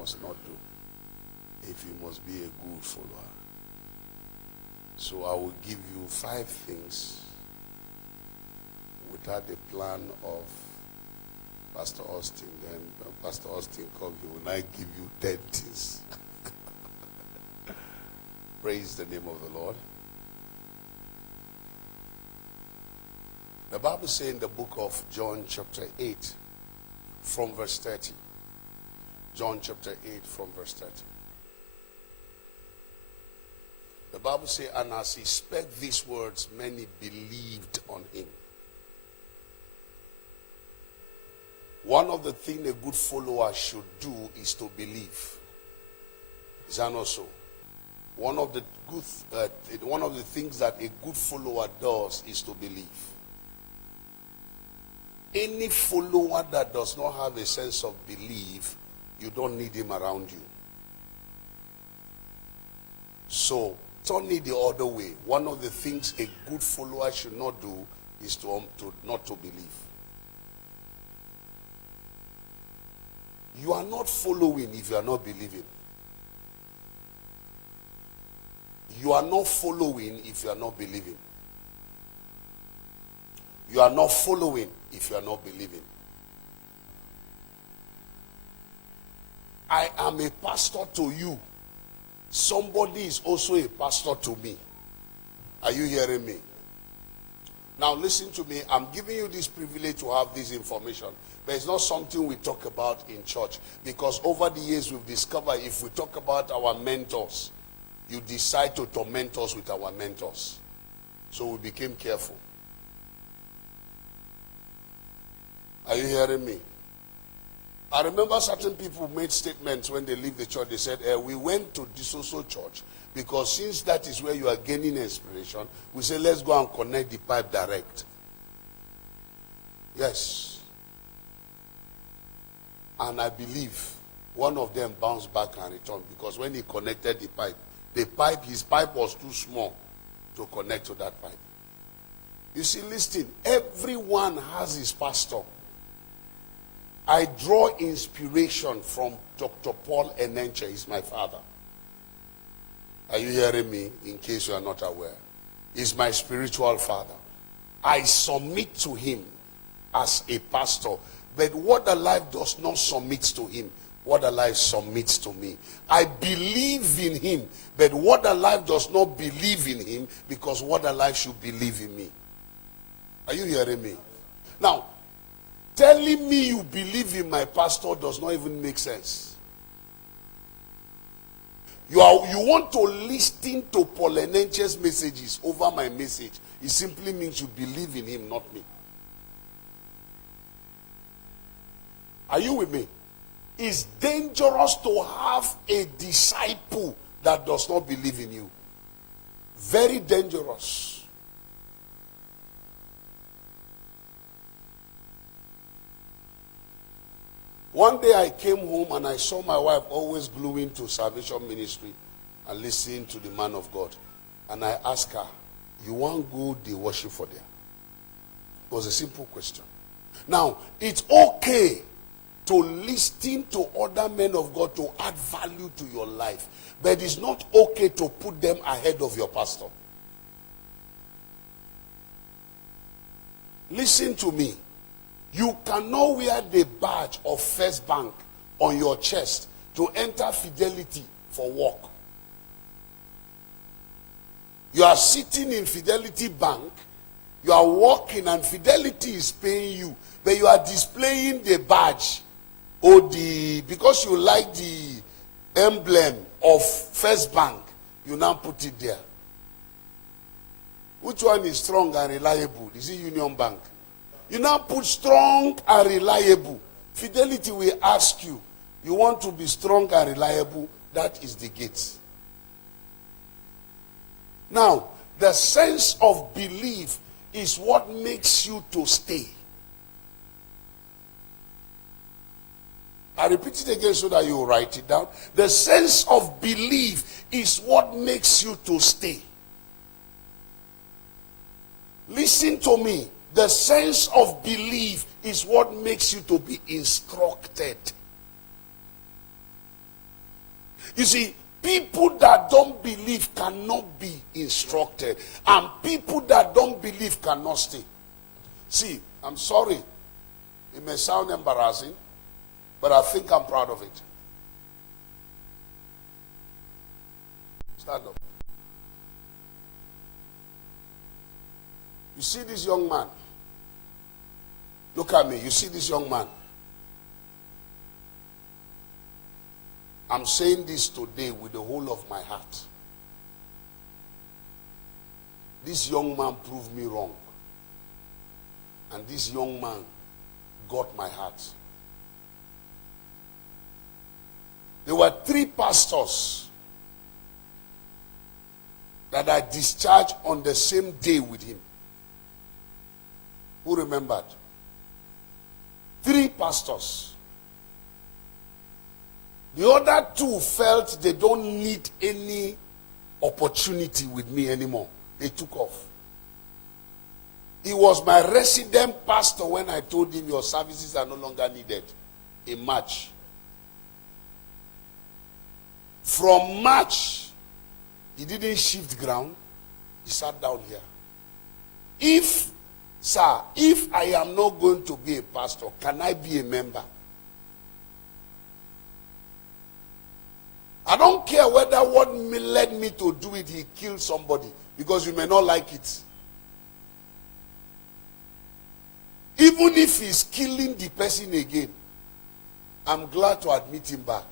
must not do if you must be a good follower. So I will give you 5 things without the plan of Pastor Austin. Then when Pastor Austin comes, he will not give you 10 things. Praise the name of the Lord. The Bible says in the book of John chapter 8 from verse 30. John chapter 8 from verse 30. The Bible says, and as he spake these words, many believed on him. One of the things a good follower should do is to believe. Is that not so? One of the things that a good follower does is to believe. Any follower that does not have a sense of belief, you don't need him around you. So turn it the other way. One of the things a good follower should not do is not to believe. You are not following if you are not believing. You are not following if you are not believing. You are not following if you are not believing. I am a pastor to you. Somebody is also a pastor to me. Are you hearing me? Now listen to me. I'm giving you this privilege to have this information. But it's not something we talk about in church. Because over the years we've discovered if we talk about our mentors, you decide to torment us with our mentors. So we became careful. Are you hearing me? I remember certain people made statements when they leave the church. They said, we went to this also church because since that is where you are gaining inspiration, we say, let's go and connect the pipe direct. Yes. And I believe one of them bounced back and returned because when he connected his pipe was too small to connect to that pipe. You see, listen, everyone has his pastor. I draw inspiration from Dr. Paul Enenche. He's my father. Are you hearing me? In case you are not aware. He's my spiritual father. I submit to him as a pastor. But what the life does not submit to him, what the life submits to me. I believe in him, but what the life does not believe in him because what the life should believe in me. Are you hearing me? Now, telling me you believe in my pastor does not even make sense. You want to listen to Paul Enenche's messages over my message. It simply means you believe in him, not me. Are you with me? It's dangerous to have a disciple that does not believe in you. Very dangerous. One day I came home and I saw my wife always gluing to Salvation Ministry and listening to the man of God. And I asked her, you want to go the worship for them? It was a simple question. Now, it's okay to listen to other men of God to add value to your life. But it's not okay to put them ahead of your pastor. Listen to me. You cannot wear the badge of First Bank on your chest to enter Fidelity for work. You are sitting in Fidelity Bank, you are working and Fidelity is paying you, but you are displaying the badge or because you like the emblem of First Bank, you now put it there. Which one is strong and reliable? Is it Union Bank? You now put strong and reliable. Fidelity will ask you, you want to be strong and reliable, that is the gate. Now, the sense of belief is what makes you to stay. I repeat it again so that you write it down. The sense of belief is what makes you to stay. Listen to me. The sense of belief is what makes you to be instructed. You see, people that don't believe cannot be instructed. And people that don't believe cannot stay. See, I'm sorry. It may sound embarrassing, but I think I'm proud of it. Stand up. You see this young man? Look at me. You see this young man? I'm saying this today with the whole of my heart. This young man proved me wrong. And this young man got my heart. There were 3 pastors that I discharged on the same day with him. Who remembered? 3 pastors. The other 2 felt they don't need any opportunity with me anymore. They took off. He was my resident pastor when I told him your services are no longer needed. In March. From March, he didn't shift ground. He sat down here. If I am not going to be a pastor, can I be a member? I don't care whether what led me to do it, he killed somebody, because you may not like it. Even if he's killing the person again, I'm glad to admit him back.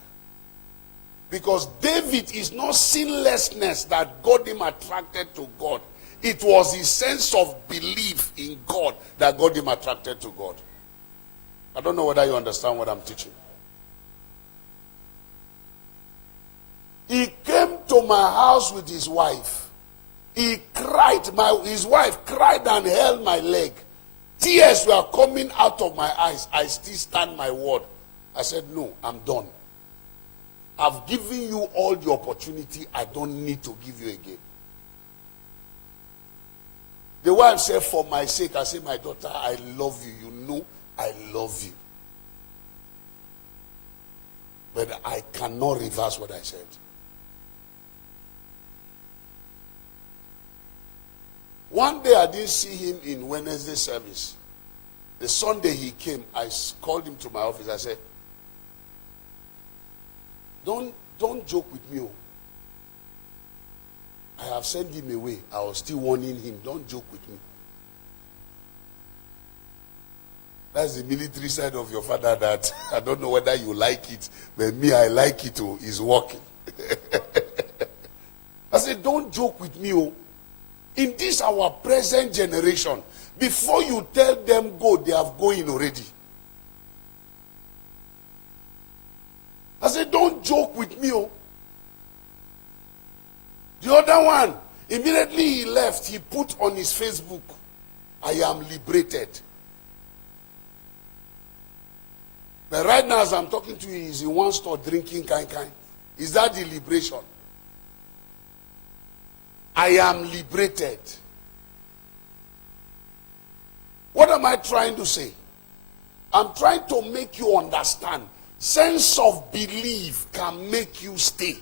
Because David is not sinlessness that got him attracted to God. It was his sense of belief in God that got him attracted to God. I don't know whether you understand what I'm teaching. He came to my house with his wife. He cried. His wife cried and held my leg. Tears were coming out of my eyes. I still stand my word. I said, no, I'm done. I've given you all the opportunity. I don't need to give you again. The wife said, for my sake, I said, my daughter, I love you. You know I love you. But I cannot reverse what I said. One day I didn't see him in Wednesday service. The Sunday he came, I called him to my office. I said, don't joke with me. I have sent him away. I was still warning him, don't joke with me. That's the military side of your father that I don't know whether you like it, but me, I like it. He's working. I said, don't joke with me. In this our present generation, before you tell them go, they have going already. I said, don't joke with me. The other one, immediately he left, he put on his Facebook, I am liberated. But right now as I'm talking to you, he's in one store drinking kind. Is that the liberation? I am liberated. What am I trying to say? I'm trying to make you understand. Sense of belief can make you stay.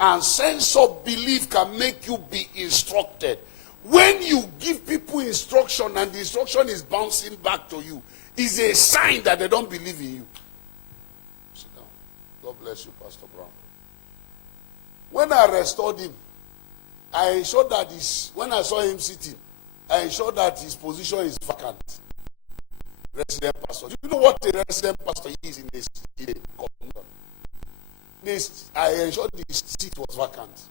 And sense of belief can make you be instructed. When you give people instruction and the instruction is bouncing back to you, is a sign that they don't believe in you. Sit down. God bless you, Pastor Brown. When I restored him, I ensured that when I saw him sitting, I ensured that his position is vacant. Resident pastor. Do you know what a resident pastor is in this community? I ensured his seat was vacant.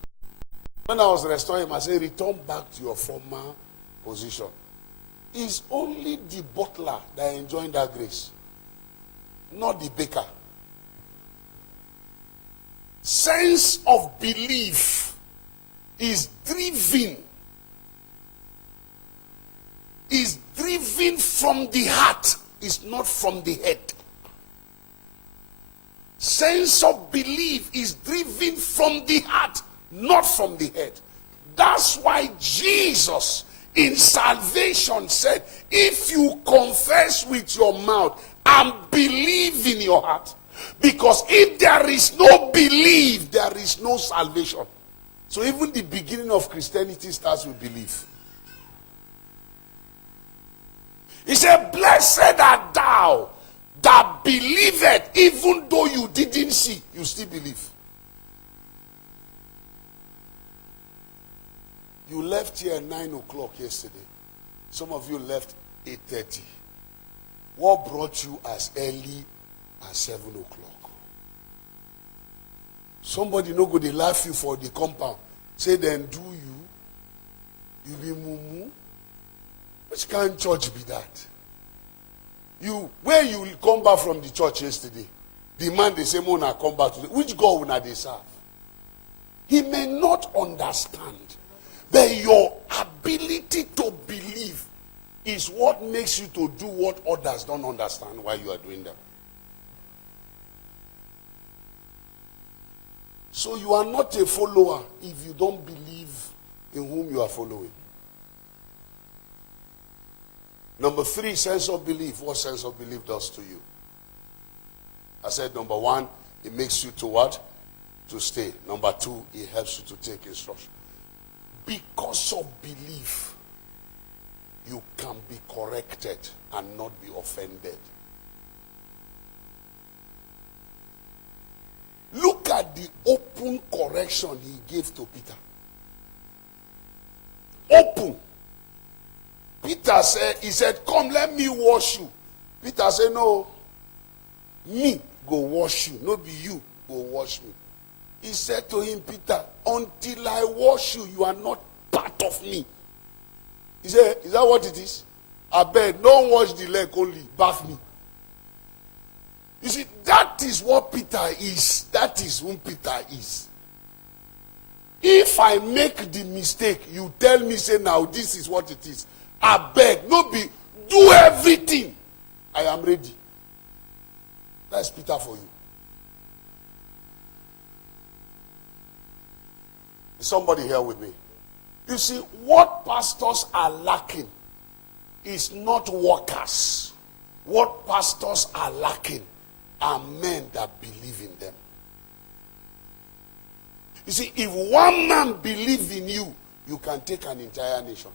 When I was restoring him, I said, return back to your former position. It's only the butler that enjoyed that grace, not the baker. Sense of belief is driven from the heart, is not from the head. Sense of belief is driven from the heart, not from the head. That's why Jesus in salvation said, if you confess with your mouth and believe in your heart, Because if there is no belief, there is no salvation. So even the beginning of Christianity starts with belief. He said, blessed art thou that believeth, even though you didn't see, you still believe. You left here at 9 o'clock yesterday. Some of you left 8:30. What brought you as early as 7 o'clock? Somebody no go dey laugh you for the compound. Say then do you? You be mumu? Which kind of church be that? When you come back from the church yesterday, the man they say, Mona, come back today. Which God will they serve? He may not understand, but your ability to believe is what makes you to do what others don't understand why you are doing them. So you are not a follower if you don't believe in whom you are following. Number 3, sense of belief. What sense of belief does to you? I said number 1, it makes you to what? To stay. Number 2, it helps you to take instruction. Because of belief, you can be corrected and not be offended. Look at the open correction he gave to Peter. Open. Peter said, he said, come, let me wash you. Peter said, no, me go wash you. No be you go wash me. He said to him, Peter, until I wash you, you are not part of me. He said, is that what it is? I beg, don't wash the leg only, bath me. You see, that is what Peter is. That is whom Peter is. If I make the mistake, you tell me, say, now this is what it is. I beg, no be, do everything. I am ready. That's Peter for you. Is somebody here with me? You see, what pastors are lacking is not workers. What pastors are lacking are men that believe in them. You see, if one man believes in you, you can take an entire nation.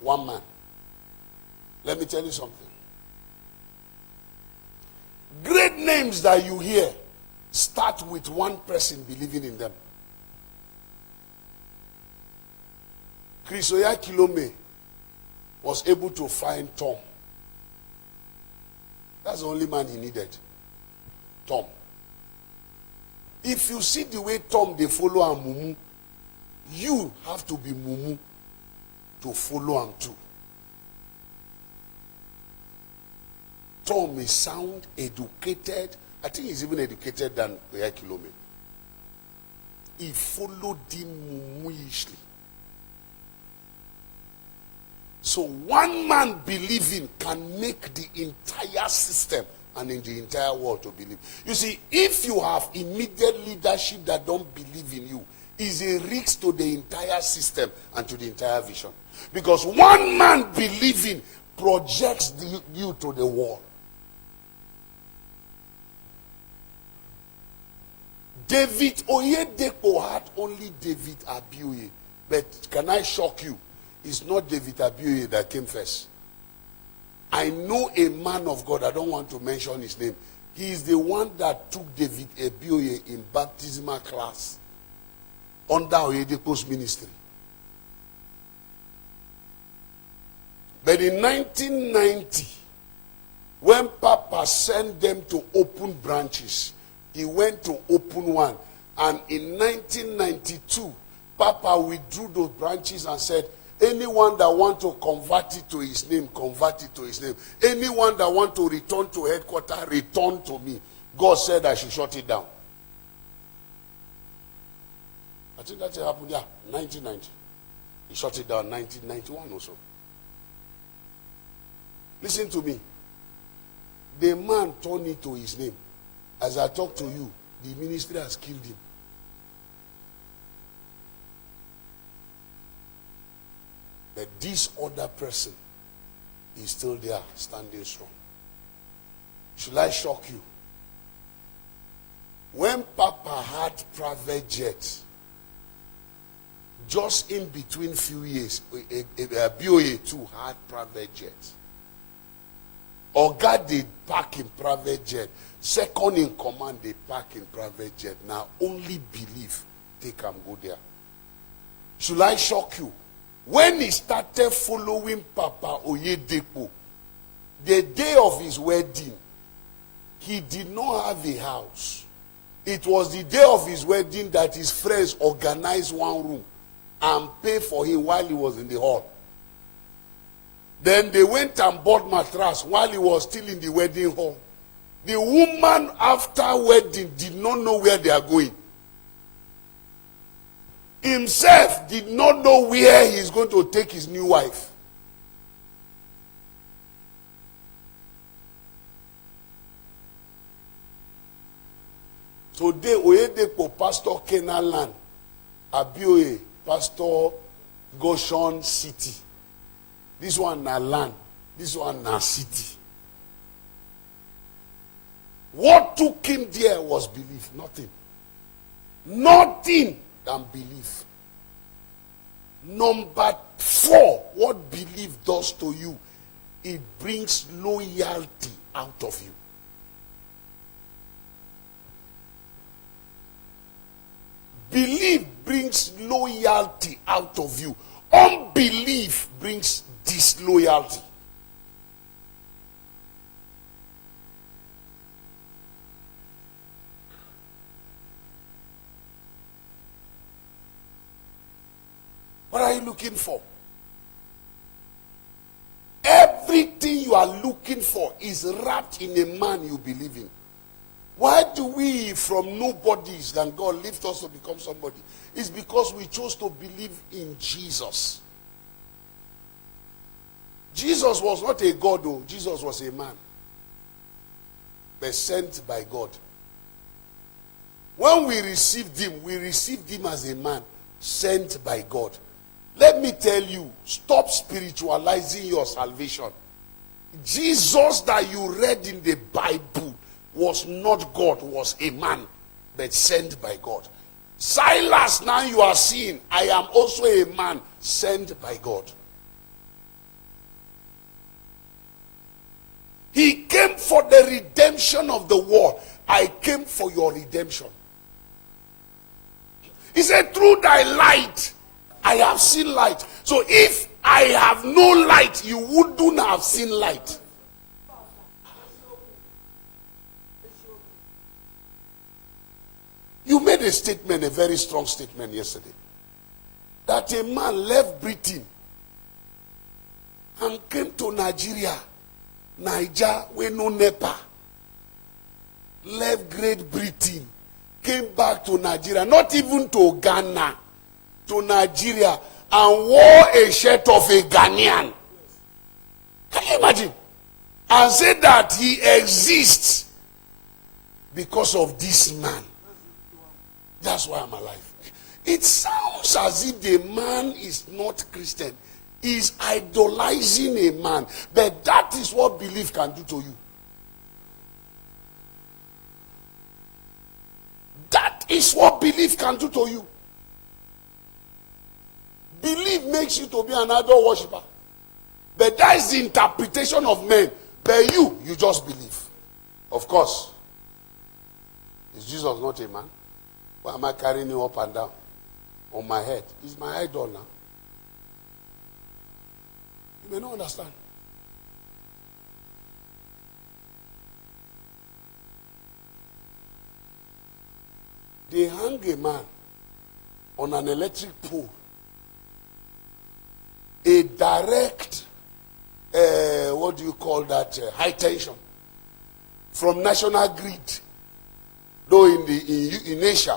One man. Let me tell you something. Great names that you hear start with one person believing in them. Chris Oyakhilome was able to find Tom. That's the only man he needed. Tom. If you see the way Tom they follow and mumu, you have to be mumu to follow him too. Tom may sound educated. I think he's even educated than Oyakhilome. He followed him mumuishly. So one man believing can make the entire system and in the entire world to believe. You see, if you have immediate leadership that don't believe in you, is a risk to the entire system and to the entire vision. Because one man believing projects you to the wall. David Oyedepo had only David Abiyoye. But can I shock you? It's not David Abiyoye that came first. I know a man of God, I don't want to mention his name. He is the one that took David Abiyoye in baptismal class under Oyedepo's ministry. But in 1990, when Papa sent them to open branches, he went to open one. And in 1992, Papa withdrew those branches and said, anyone that want to convert it to his name, convert it to his name. Anyone that want to return to headquarters, return to me. God said I should shut it down. I think that happened, 1990. He shut it down 1991 also. Listen to me. The man turned it to his name. As I talk to you, the ministry has killed him. But this other person is still there, standing strong. Should I shock you? When Papa had private jet, just in between few years, BOA too had private jet. Oga they park in private jet. Second in command they park in private jet. Now only believe they can go there. Should I shock you? When he started following Papa Oyedepo, the day of his wedding, he did not have a house. It was the day of his wedding that his friends organized one room and paid for him while he was in the hall. Then they went and bought mattress while he was still in the wedding hall. The woman after wedding did not know where they are going. Himself did not know where he is going to take his new wife. Today, Oyedepo Pastor Kenaland, Abioye Pastor Goshen City. This one na land, this one na city. What took him there was belief, nothing. Nothing than belief. Number 4, what belief does to you, it brings loyalty out of you. Belief brings loyalty out of you. Unbelief brings disloyalty. What are you looking for? Everything you are looking for is wrapped in a man you believe in. Why do we from nobodies than God lift us to become somebody? It's because we chose to believe in Jesus. Jesus was not a God, though. Jesus was a man, but sent by God. When we received him as a man, sent by God. Let me tell you, stop spiritualizing your salvation. Jesus that you read in the Bible was not God, was a man, but sent by God. Silas, now you are seeing, I am also a man sent by God. He came for the redemption of the world. I came for your redemption. He said, through thy light, I have seen light. So if I have no light, you wouldn't have seen light. You made a statement, a very strong statement yesterday, that a man left Britain and came to Nigeria, where no NEPA, left Great Britain, came back to Nigeria, not even to Ghana, to Nigeria, and wore a shirt of a Ghanaian. Can you imagine? And said that he exists because of this man. That's why I'm alive. It sounds as if the man is not Christian. He's idolizing a man. But that is what belief can do to you. That is what belief can do to you. Belief makes you to be an idol worshiper. But that is the interpretation of men. But you just believe. Of course. Is Jesus not a man? Why am I carrying him up and down on my head? He's my idol now. You may not understand. They hang a man on an electric pole. A direct, what do you call that, high tension from national grid. Though in Asia,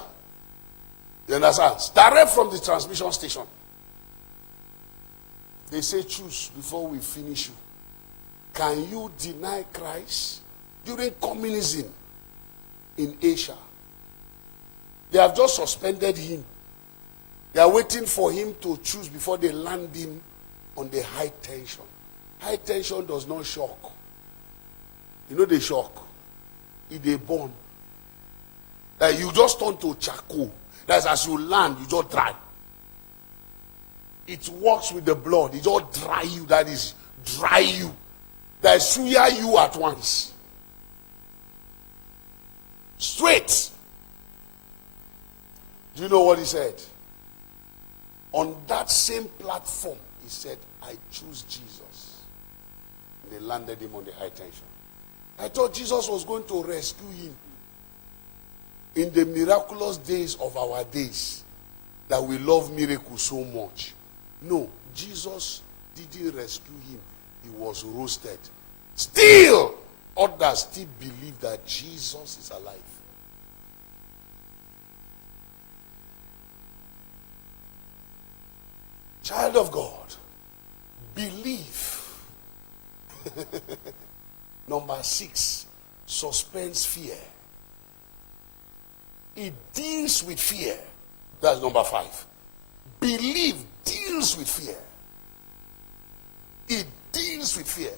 you understand? Direct from the transmission station. They say, choose before we finish you. Can you deny Christ? During communism in Asia, they have just suspended him. They are waiting for him to choose before they land him on the high tension. High tension does not shock. You know the shock. It they burn. that you just turn to charcoal. That's as you land, you just dry. It works with the blood. It just dry you. That is, dry you. That is, suya you at once. Straight. Do you know what he said? On that same platform, he said, I choose Jesus. And they landed him on the high tension. I thought Jesus was going to rescue him in the miraculous days of our days, that we love miracles so much. No, Jesus didn't rescue him. He was roasted. Still, others still believe that Jesus is alive. Child of God, believe. Number 6, suspends fear. It deals with fear. That's number 5. Believe deals with fear. It deals with fear.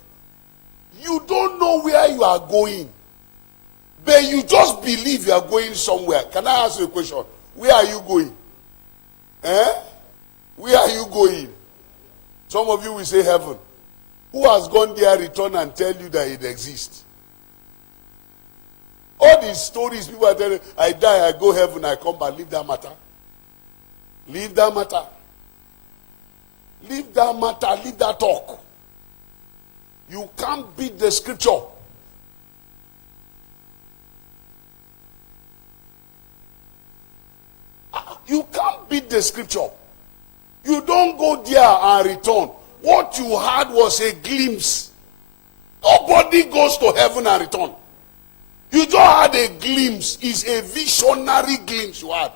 You don't know where you are going, but you just believe you are going somewhere. Can I ask you a question? Where are you going? Where are you going? Some of you will say heaven. Who has gone there, return and tell you that it exists? All these stories people are telling, I die, I go heaven, I come back. Leave that matter. Leave that matter. Leave that matter. Leave that talk. You can't beat the scripture. You can't beat the scripture. You don't go there and return. What you had was a glimpse. Nobody goes to heaven and return. You just had a glimpse. It's a visionary glimpse you had.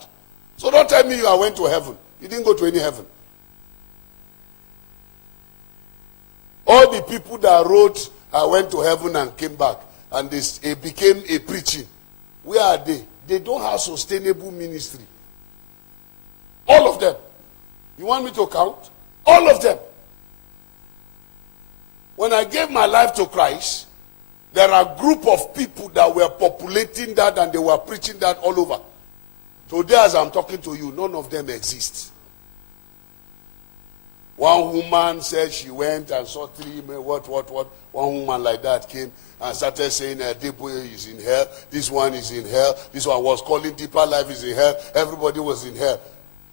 So don't tell me you went to heaven. You didn't go to any heaven. All the people that wrote, I went to heaven and came back, and it became a preaching. Where are they? They don't have sustainable ministry. All of them. You want me to count? All of them. When I gave my life to Christ, there are a group of people that were populating that and they were preaching that all over. Today as I'm talking to you, none of them exist. One woman said she went and saw 3 men, what. One woman like that came and started saying, Deboye is in hell. This one is in hell. This one was calling Deeper Life is in hell. Everybody was in hell.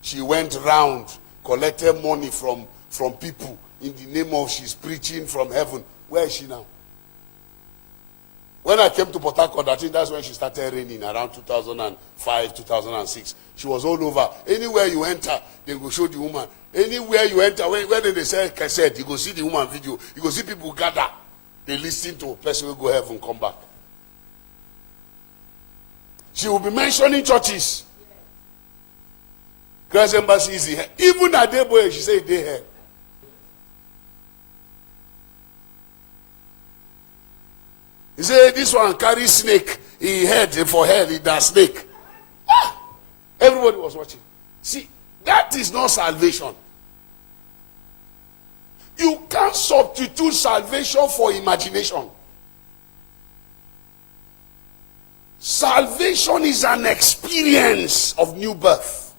She went round, collected money from people in the name of she's preaching from heaven. Where is she now? When I came to Port Harcourt, I think that's when she started reigning, around 2005, 2006. She was all over. Anywhere you enter, they go show the woman. Anywhere you enter, when they say cassette, you go see the woman video. You go see people gather. They listen to a person who go heaven, come back. She will be mentioning churches. Grace Embassy is here. Even at Deboye, she said they here. He said, this one carries snake. He head for hell, he does snake. Everybody was watching. See, that is not salvation. You can't substitute salvation for imagination. Salvation is an experience of new birth.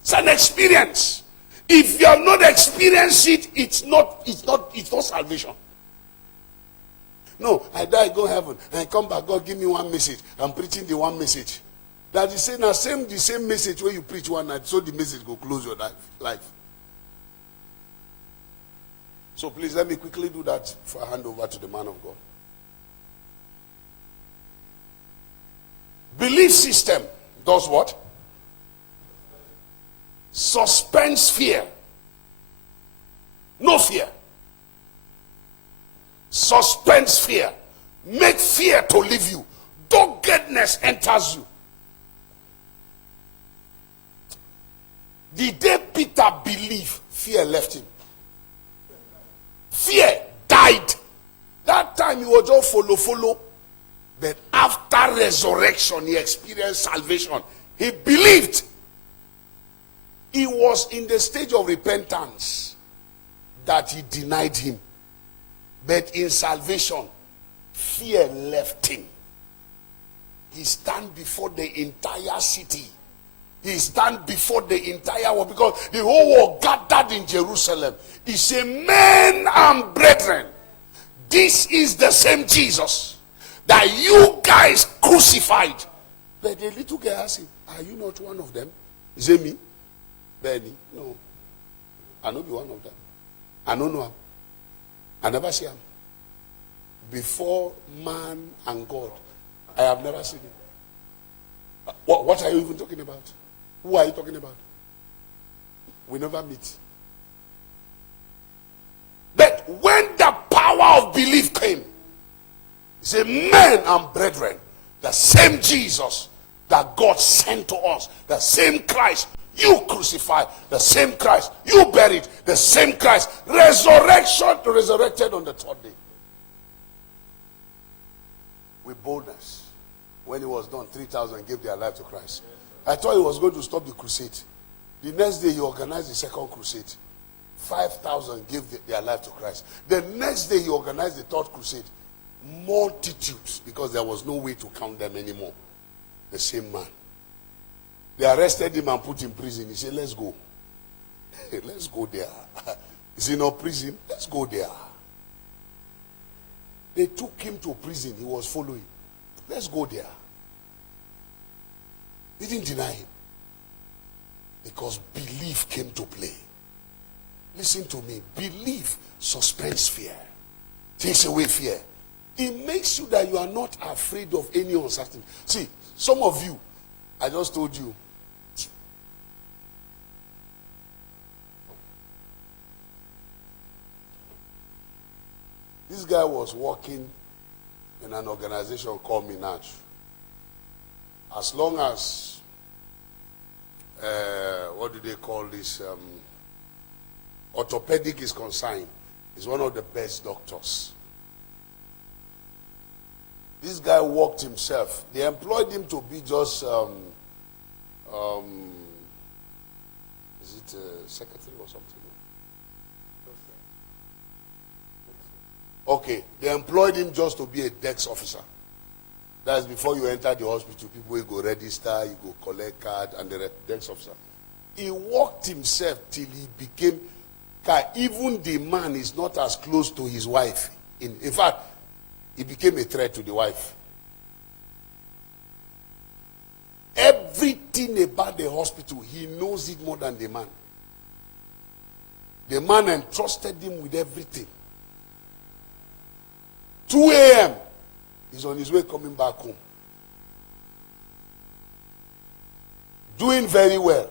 It's an experience. If you have not experienced it, it's not salvation. No, I die, go heaven, and I come back, God give me one message. I'm preaching the one message. That is saying the same message where you preach one night, so the message will close your life. So please let me quickly do that before I hand over to the man of God. Belief system does what? Suspends fear. No fear. Suspends fear. Make fear to leave you. Doggedness enters you. The day Peter believed, fear left him. Fear died. That time he was just follow. But after resurrection, he experienced salvation. He believed. He was in the stage of repentance that he denied him. But in salvation, fear left him. he stand before the entire city. He stand before the entire world, because the whole world gathered in Jerusalem. He said, men and brethren, this is the same Jesus that you guys crucified. But the little guy asked him, are you not one of them? He said, me? Benny? No. I not be one of them. I don't know him. I never see him. Before man and God, I have never seen him. What are you even talking about? Who are you talking about? We never meet. But when the power of belief came, he said, men and brethren, the same Jesus that God sent to us, the same Christ you crucified, the same Christ you buried, the same Christ resurrected on the third day. With boldness. When it was done, 3,000 gave their life to Christ. I thought he was going to stop the crusade. The next day he organized the second crusade. 5,000 gave their life to Christ. The next day he organized the third crusade. Multitudes, because there was no way to count them anymore. The same man. They arrested him and put him in prison. He said, let's go. Let's go there. Is he not prison? Let's go there. They took him to prison. He was following. Let's go there. He didn't deny him. Because belief came to play. Listen to me. Belief suspends fear. Takes away fear. It makes you that you are not afraid of any uncertainty. See, some of you, I just told you, this guy was working in an organization called Minaj. As long as, what do they call this, orthopedic is concerned, he's one of the best doctors. This guy worked himself. They employed him to be just, is it secretary or something? Okay, they employed him just to be a desk officer. That's before you enter the hospital, people will go register, you go collect card, and the desk officer. He worked himself till he became, even the man is not as close to his wife. In fact, he became a threat to the wife. Everything about the hospital, he knows it more than the man. The man entrusted him with everything. 2 a.m. He's on his way coming back home. Doing very well.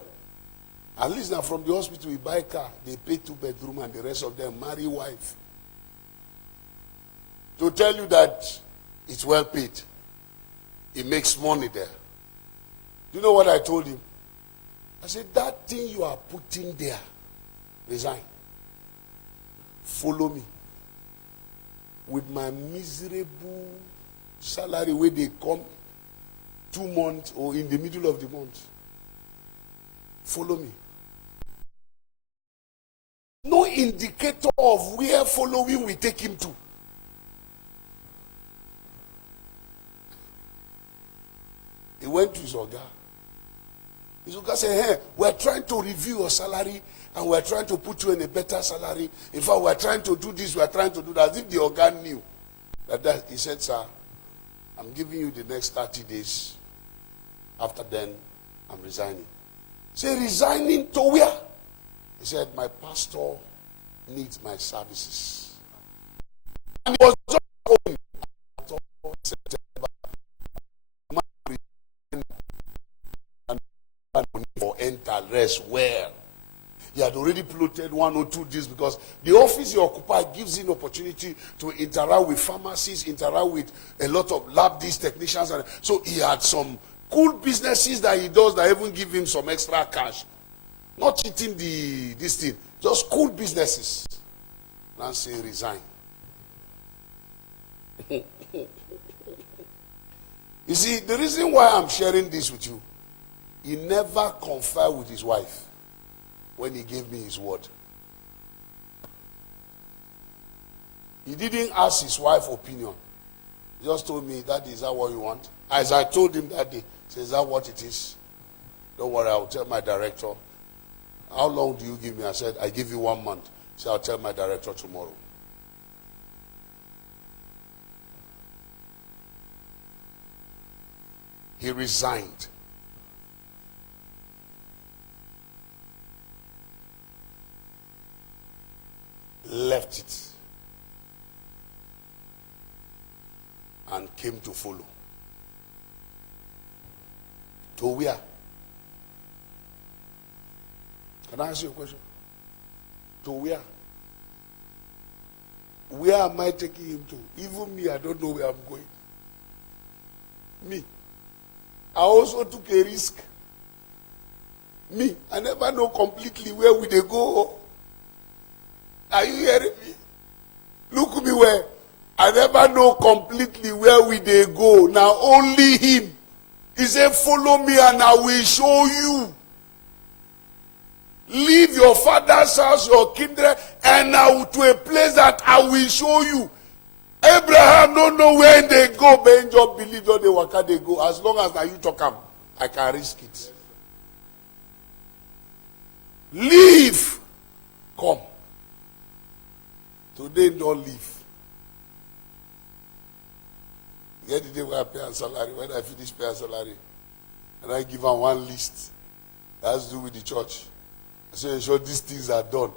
At least now from the hospital, we buy car. They pay 2-bedroom and the rest of them marry wife. To tell you that it's well paid. He makes money there. You know what I told him? I said, that thing you are putting there, resign. Follow me. With my miserable salary where they come 2 months or in the middle of the month. Follow me. No indicator of where following will take him to. He went to his Oga. His Oga said, hey, we're trying to review your salary and we're trying to put you in a better salary. In fact, we're trying to do this, we're trying to do that. As if the Oga knew that. He said, sir, I'm giving you the next 30 days. After then, I'm resigning. Say, resigning to where? He said, my pastor needs my services. And he was just going September. For enter rest where he had already plotted 1 or 2 deals, because the office he occupied gives him opportunity to interact with pharmacists, interact with a lot of lab technicians, and so he had some cool businesses that he does that even give him some extra cash. Not cheating this thing, just cool businesses. Nancy resign. You see, the reason why I'm sharing this with you, he never conferred with his wife when he gave me his word. He didn't ask his wife's opinion. He just told me, that is that what you want? As I told him that day, he said, is that what it is? Don't worry, I'll tell my director. How long do you give me? I said, I give you 1 month. He said, I'll tell my director tomorrow. He resigned. Left it. And came to follow. To where? Can I ask you a question? To where? Where am I taking him to? Even me, I don't know where I'm going. Me. I also took a risk. Me. I never know completely where will they go. Are you hearing me? Look me where. I never know completely where will they go. Now only him. He said, follow me and I will show you. Leave your father's house, your kindred, and now to a place that I will show you. Abraham don't know where they go, but just believe that they waka they go. As long as now you talk am, I can risk it. Leave. Come. Today don't leave. Get the day when I pay a salary, when I finish paying salary, and I give them one list. That has to do with the church. I say, ensure these things are done.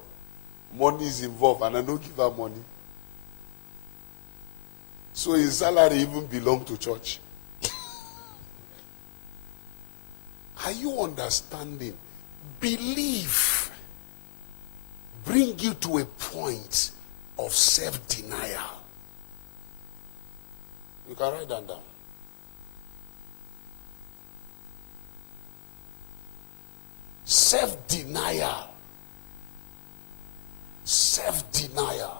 Money is involved, and I don't give her money. So his salary even belongs to church. Are you understanding? Belief bring you to a point of self-denial. You can write that down. Self-denial. Self-denial.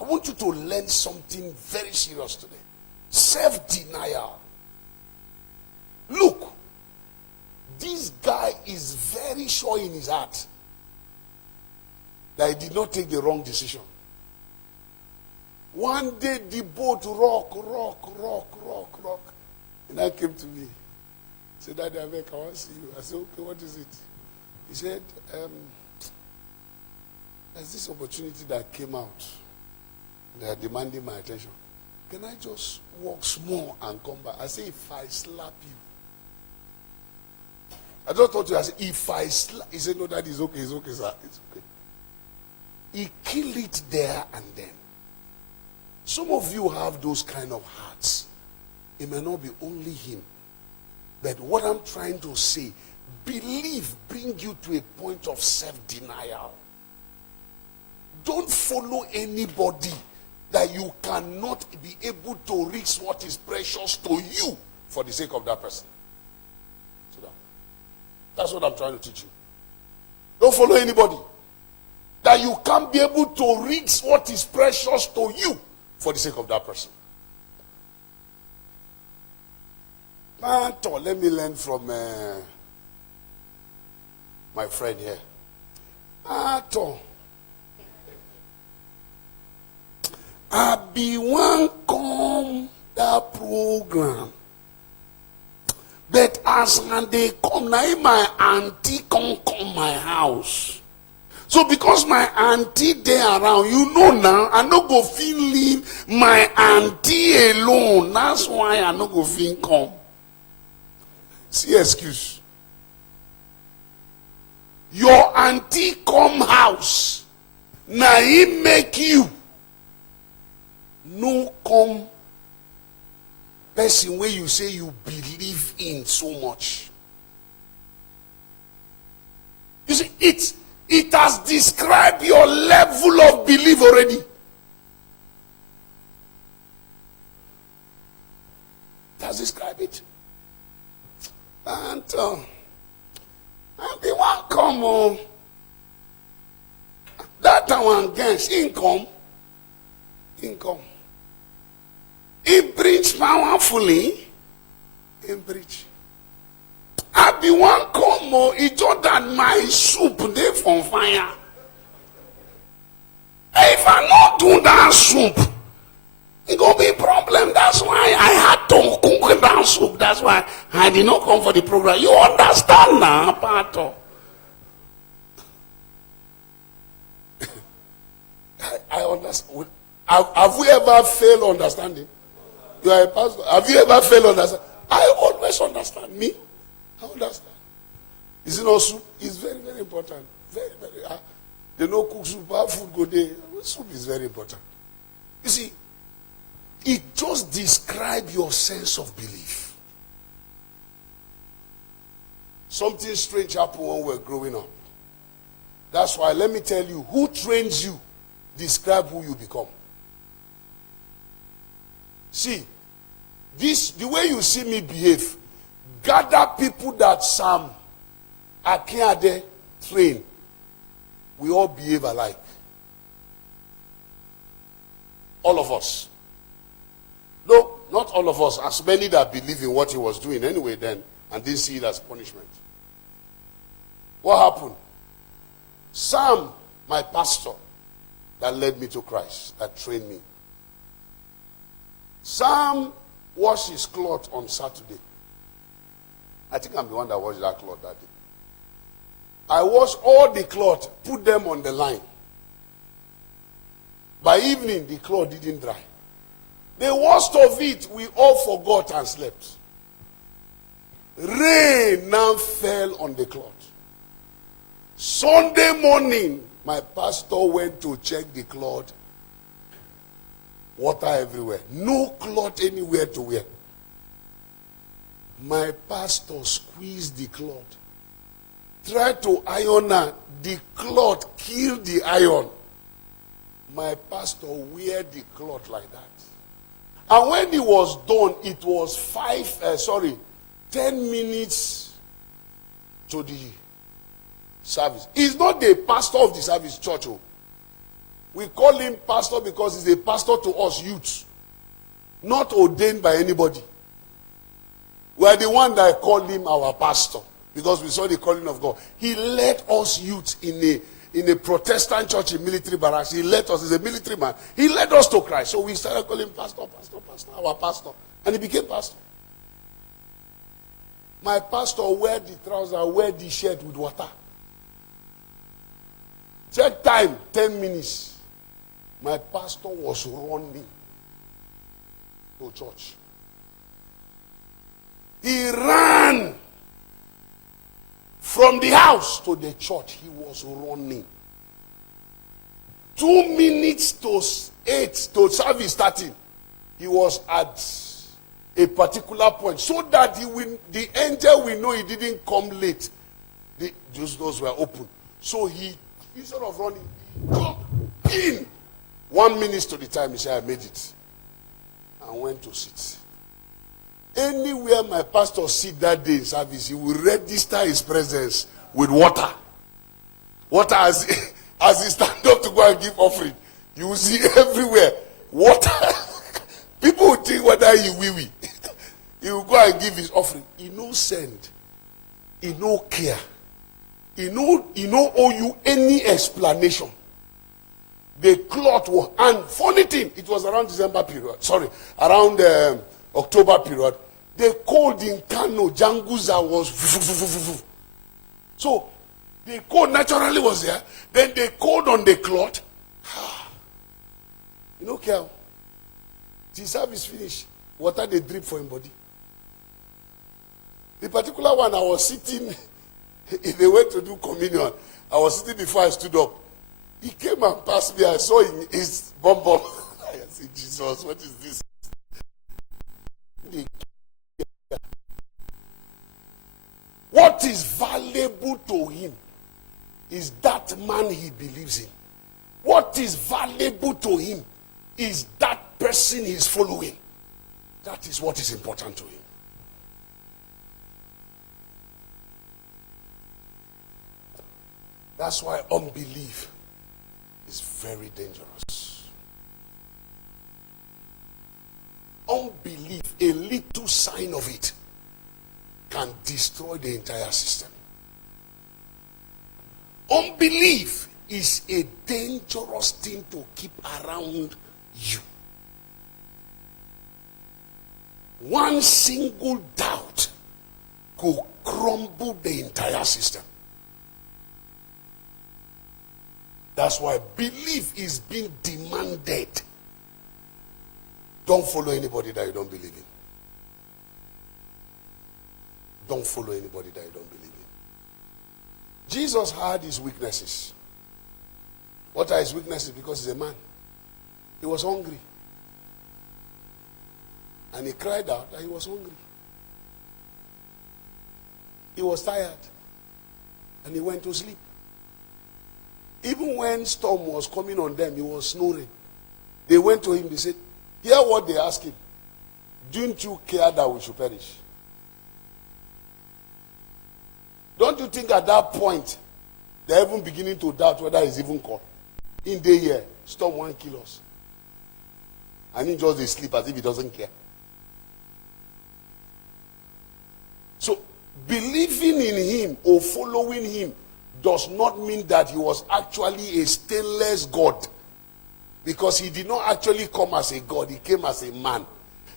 I want you to learn something very serious today. Self-denial. Look, this guy is very sure in his heart that he did not take the wrong decision. One day the boat rock. And I came to me. He said, Daddy, I want to see you. I said, okay, what is it? He said, there's this opportunity that came out. They are demanding my attention. Can I just walk small and come back? I said, if I slap you. I just thought to you, I said, if I slap. He said, no, that is okay, it's okay, sir. It's okay. He killed it there and then. Some of you have those kind of hearts. It may not be only him. But what I'm trying to say, belief bring you to a point of self-denial. Don't follow anybody that you cannot be able to reach what is precious to you for the sake of that person. So that's what I'm trying to teach you. Don't follow anybody that you can't be able to reach what is precious to you for the sake of that person. Let me learn from my friend here. I be one come that program. But as when they come, now my auntie come my house. So because my auntie there around, you know now, I no go feel leave my auntie alone. That's why I no go feel come. See excuse. Your auntie come house. Now he make you no come person where you say you believe in so much. You see, it has described your level of belief already. It has described it. And the one come on. That one against income. He preach powerfully. He preach. I be one come on. He told that my soup they from fire. If I not do that soup, It's going to be a problem. That's why I had to cook down soup. That's why I did not come for the program. You understand now, Pato? I understand. Have we ever failed understanding? You are a pastor. Have you ever failed understanding? I always understand. Me? I understand. Is it not soup? It's very, very important. Very, very. They no cook soup. How food go there? Soup is very important. You see, it just describes your sense of belief. Something strange happened when we were growing up. That's why, let me tell you, who trains you, describe who you become. See, the way you see me behave, gather people that Sam Akinade train, we all behave alike. All of us. No, not all of us. As many that believe in what he was doing anyway then and didn't see it as punishment. What happened? Sam, my pastor, that led me to Christ, that trained me. Sam washed his cloth on Saturday. I think I'm the one that washed that cloth that day. I washed all the cloth, put them on the line. By evening, the cloth didn't dry. The worst of it, we all forgot and slept. Rain now fell on the cloth. Sunday morning, my pastor went to check the cloth. Water everywhere. No cloth anywhere to wear. My pastor squeezed the cloth. Tried to iron her. The cloth killed the iron. My pastor wear the cloth like that. And when he was done, it was 10 minutes to the service. He's not the pastor of the service church. We call him pastor because he's a pastor to us youths. Not ordained by anybody. We are the one that call him our pastor. Because we saw the calling of God. He led us youths in a Protestant church in military barracks. He led us, he's a military man. He led us to Christ. So we started calling him pastor, our pastor. And he became pastor. My pastor wear the trouser, wear the shirt with water. Check time, 10 minutes. My pastor was running to church. He ran from the house to the church. He was running. 2 minutes to 8 to service starting. He was at a particular point so that the angel will know he didn't come late. Those doors were open. So he, instead of running, he jumped in. 1 minute to the time, he said, I made it. And went to sit. Anywhere my pastor sit that day in service, he will register his presence with water. Water as he stand up to go and give offering. You will see everywhere. Water. People will think whether he wee. He will go and give his offering. He no send. He no care. He no owe you any explanation. The cloth was, and funny thing, it was around December period. Around October period. The cold in Kano, Janguza was. So, the cold naturally was there. Then the cold on the cloth. You know, Kel, the service finished. Water they drip for him body. The particular one I was sitting, if they went to do communion, I was sitting before I stood up. He came and passed me. I saw his bum. I said, Jesus, what is this? What is valuable to him is that man he believes in. What is valuable to him is that person he's following. That is what is important to him. That's why unbelief is very dangerous. Unbelief, a little sign of it, can destroy the entire system. Unbelief is a dangerous thing to keep around you. One single doubt could crumble the entire system. That's why belief is being demanded. Don't follow anybody that you don't believe in. Don't follow anybody that you don't believe in. Jesus had his weaknesses. What are his weaknesses? Because he's a man. He was hungry. And he cried out that he was hungry. He was tired. And he went to sleep. Even when storm was coming on them, he was snoring. They went to him, they said, hear what they asked him. Didn't you care that we should perish? Don't you think at that point, they're even beginning to doubt whether he's even called? In the year, storm won't kill us. And he just they sleep as if he doesn't care. So, believing in him or following him does not mean that he was actually a stainless God. Because he did not actually come as a God, he came as a man.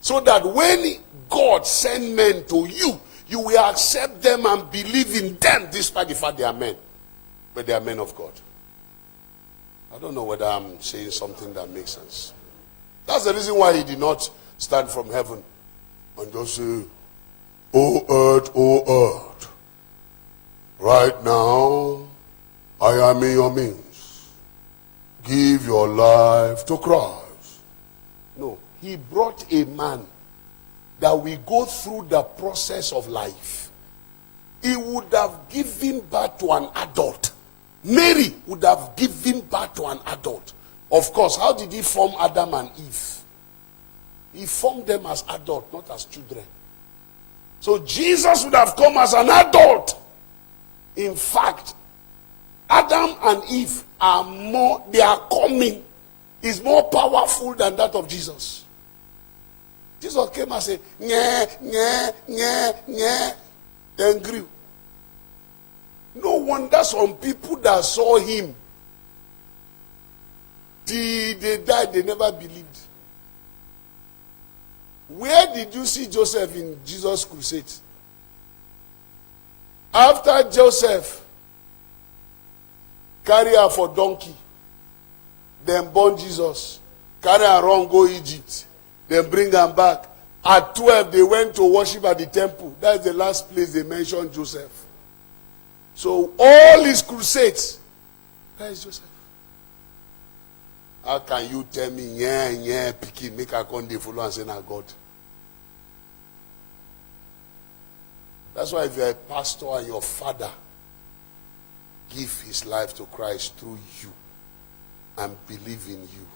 So that when God sent men to you, you will accept them and believe in them despite the fact they are men. But they are men of God. I don't know whether I'm saying something that makes sense. That's the reason why he did not stand from heaven and just say, O earth, right now I am in your midst. Give your life to Christ. No, he brought a man that will go through the process of life. He would have given birth to an adult. Mary would have given birth to an adult. Of course, how did he form Adam and Eve? He formed them as adults, not as children. So Jesus would have come as an adult. In fact, Adam and Eve their coming is more powerful than that of Jesus. Jesus came and said, nye, nye, nye, nye, then grew. No wonder some people that saw him, till they died, they never believed. Where did you see Joseph in Jesus' crusade? After Joseph carry her for donkey, then born Jesus, carry her around, go Egypt, then bring her back. At 12, they went to worship at the temple. That's the last place they mentioned Joseph. So all his crusades, that is Joseph. How can you tell me, yeah, picking, make a conde follow and say, nah, God? That's why if you're a pastor and your father give his life to Christ through you and believe in you,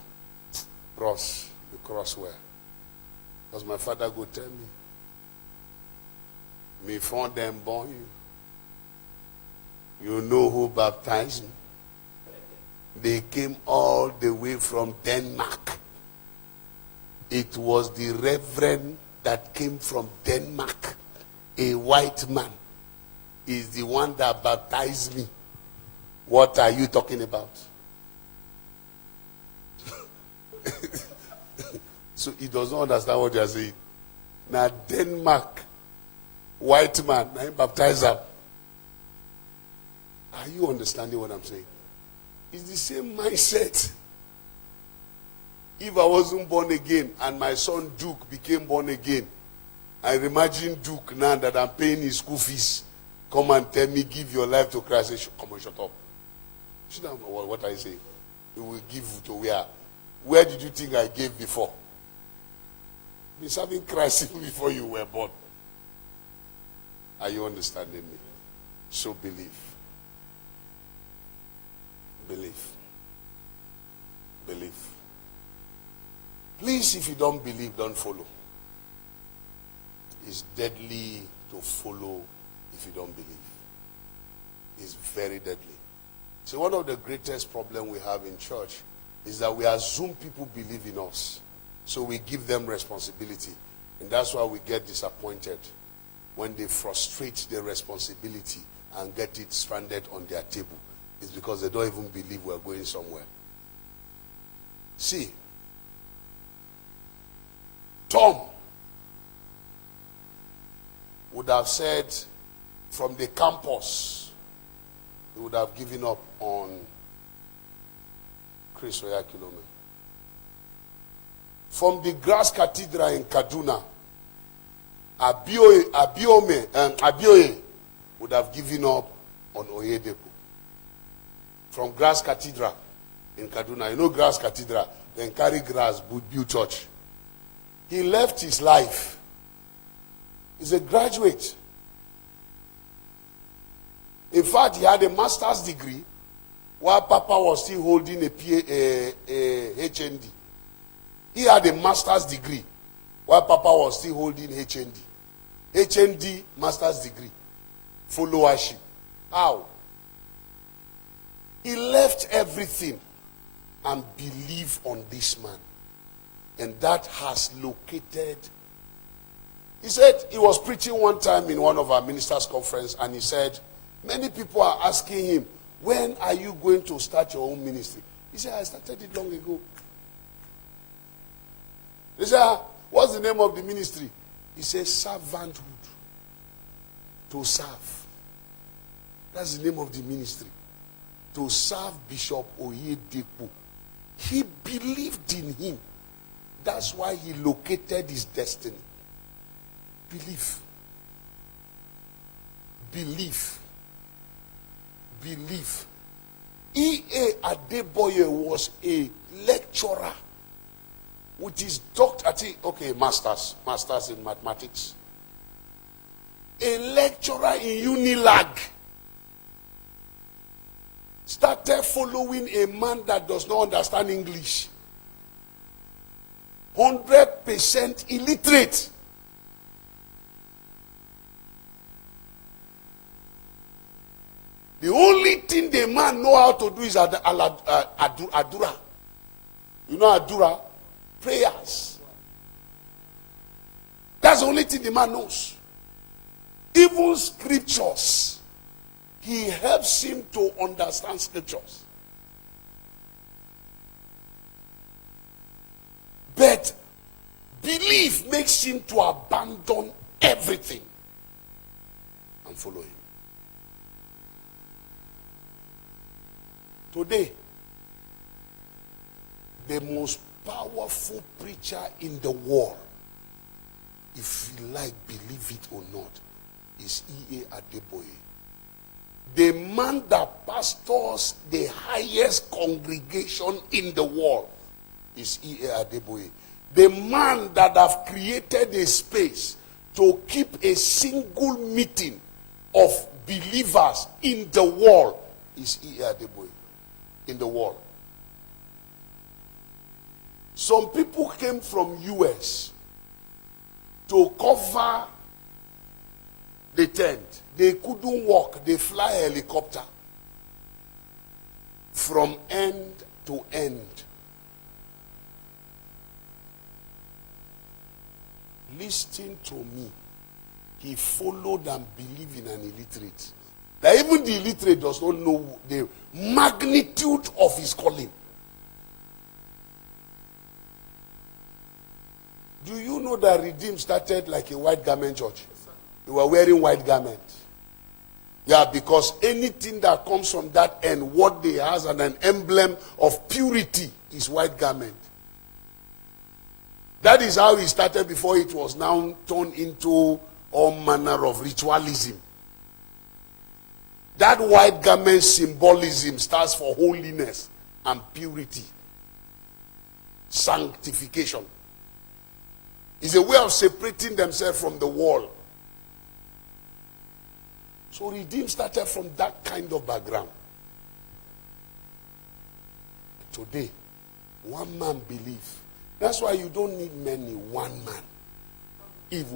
cross where? Because my father go tell me before them born you, you know who baptized me. They came all the way from Denmark. It was the reverend that came from Denmark, a white man, is the one that baptized me. What are you talking about? So he does not understand what you are saying. Now Denmark, white man, I baptize him. Are you understanding what I'm saying? It's the same mindset. If I wasn't born again and my son Duke became born again, I imagine Duke now that I'm paying his school fees, come and tell me, give your life to Christ. Say, come on, shut up. Should I know what I say? You will give to where? Where did you think I gave before? Been serving Christ even before you were born. Are you understanding me? So believe. Believe. Believe. Please, if you don't believe, don't follow. It's deadly to follow if you don't believe. It's very deadly. So one of the greatest problems we have in church is that we assume people believe in us. So we give them responsibility. And that's why we get disappointed when they frustrate their responsibility and get it stranded on their table. It's because they don't even believe we're going somewhere. See, Tom would have said from the campus, he would have given up on Chris Oyakhilome. From the Grass Cathedral in Kaduna, Abioye would have given up on Oyedepo. From Grass Cathedral in Kaduna, you know Grass Cathedral, then carry grass, build church. He left his life. He's a graduate. In fact, he had a master's degree while Papa was still holding a HND. He had a master's degree while Papa was still holding HND. HND, master's degree. Followership. How? He left everything and believed on this man. And that has located. He said he was preaching one time in one of our ministers' conference, and he said, many people are asking him, when are you going to start your own ministry? He said, I started it long ago. They said, what's the name of the ministry? He said, servanthood. To serve. That's the name of the ministry. To serve Bishop Oyedepo. He believed in him. That's why he located his destiny. Belief. Belief. Belief. E.A. Adeboye was a lecturer with his doctorate, masters in mathematics. A lecturer in Unilag started following a man that does not understand English. 100% illiterate. The only thing the man know how to do is Adura. You know Adura? Prayers. That's the only thing the man knows. Even scriptures. He helps him to understand scriptures. But belief makes him to abandon everything and follow him. Today, the most powerful preacher in the world, if you like, believe it or not, is E.A. Adeboye. The man that pastors the highest congregation in the world is E.A. Adeboye. The man that have created a space to keep a single meeting of believers in the world is E.A. Adeboye. In the world. Some people came from US to cover the tent. They couldn't walk. They fly a helicopter from end to end. Listen to me. He followed and believed in an illiterate. That even the illiterate does not know the magnitude of his calling. Do you know that Redeem started like a white garment church? They were wearing white garments. Yeah, because anything that comes from that end, what they has and an emblem of purity is white garment. That is how he started before it was now turned into all manner of ritualism. That white garment symbolism stands for holiness and purity. Sanctification. It's a way of separating themselves from the world. So Redeem started from that kind of background. Today, one man believes. That's why you don't need many, one man. If